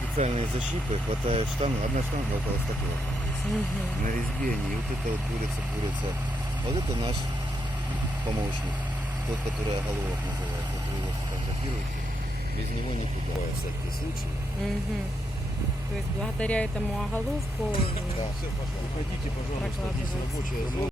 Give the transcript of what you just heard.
специальные защипы, хватает штангу, одна штанга около 100 килограмм. На резьбе они, и вот это вот бурится. Вот это наш помощник, тот, который оголовок называют, который его фотографирует. Без него никуда. Всякие случаи. То есть благодаря этому оголовку Да. Уходите, пожалуйста, здесь прокладывается. рабочая зона.